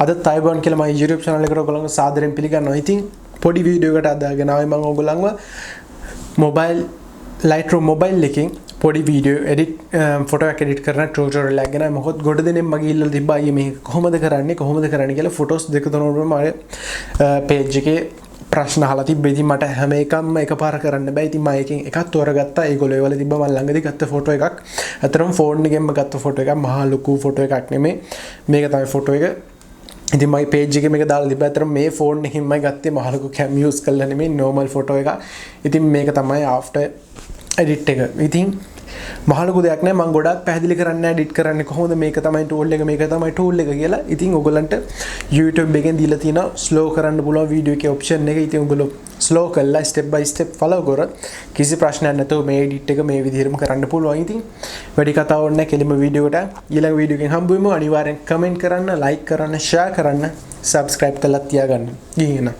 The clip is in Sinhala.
අද තයිබන් කියලා මගේ YouTube channel එකට ඔයගොල්ලන්ව සාදරයෙන් පිළිගන්නවා. ඉතින් පොඩි වීඩියෝ එකකට අදාගෙන ආවේ මම ඔයගොල්ලන්ව mobile Lightroom mobile එකෙන් පොඩි වීඩියෝ edit photo එක edit කරන tutorial එකක් ගැන මොකද ගොඩ දෙනෙක් මගේ ඉල්ලලා තිබ්බා අයියේ මේක කොහොමද කරන්නේ කියලා photos දෙක තුනකට මගේ page එකේ ප්‍රශ්න අහලා තිබ්බේ. ඉතින් මට හැම එකක්ම එකපාර කරන්න බෑ. ඉතින් මම එකෙන් එකක් තෝරගත්තා. ඒගොල්ලෝ ඒවල තිබ්බා මම ළඟදී ගත්ත ෆොටෝ එකක්. අතරම ෆෝන් එකෙන්ම ගත්ත ෆොටෝ එකක්. මහා ලොකු ෆොටෝ එකක් නෙමෙයි. මේක තමයි ෆොටෝ එක. ඉතින් මගේ page එකේ මේක දාලා තිබ්බා. අතර මේ ෆෝන් එකෙන්මයි ගත්තේ. මහා ලොකු cam use කරලා නෙමෙයි normal ෆොටෝ එක. ඉතින් මේක තමයි after edit එක. ඉතින් මහා ලොකු දෙයක් නෑ. මම ගොඩාක් පැහැදිලි කරන්න edit කරන්නේ කොහොමද මේක තමයි tool එක මේක තමයි tool එක කියලා. ඉතින් ඔයගොල්ලන්ට YouTube එකෙන් දීලා තියෙනවා slow කරන්න පුළුවන් වීඩියෝ එකේ option එක. ඉතින් ඔයගොල්ලෝ slow කරලා step by step follow කරොත් කිසි ප්‍රශ්නයක් නැතුව මේ edit එක මේ විදිහටම කරන්න පුළුවන්. ඉතින් වැඩි කතා ඕනේ නැහැ. කෙලිම වීඩියෝ එකට ඊළඟ වීඩියෝ එකෙන් හම්බ වෙමු. අනිවාර්යෙන් comment කරන්න, like කරන්න, share කරන්න, subscribe කරලා තියාගන්න. ගිහින්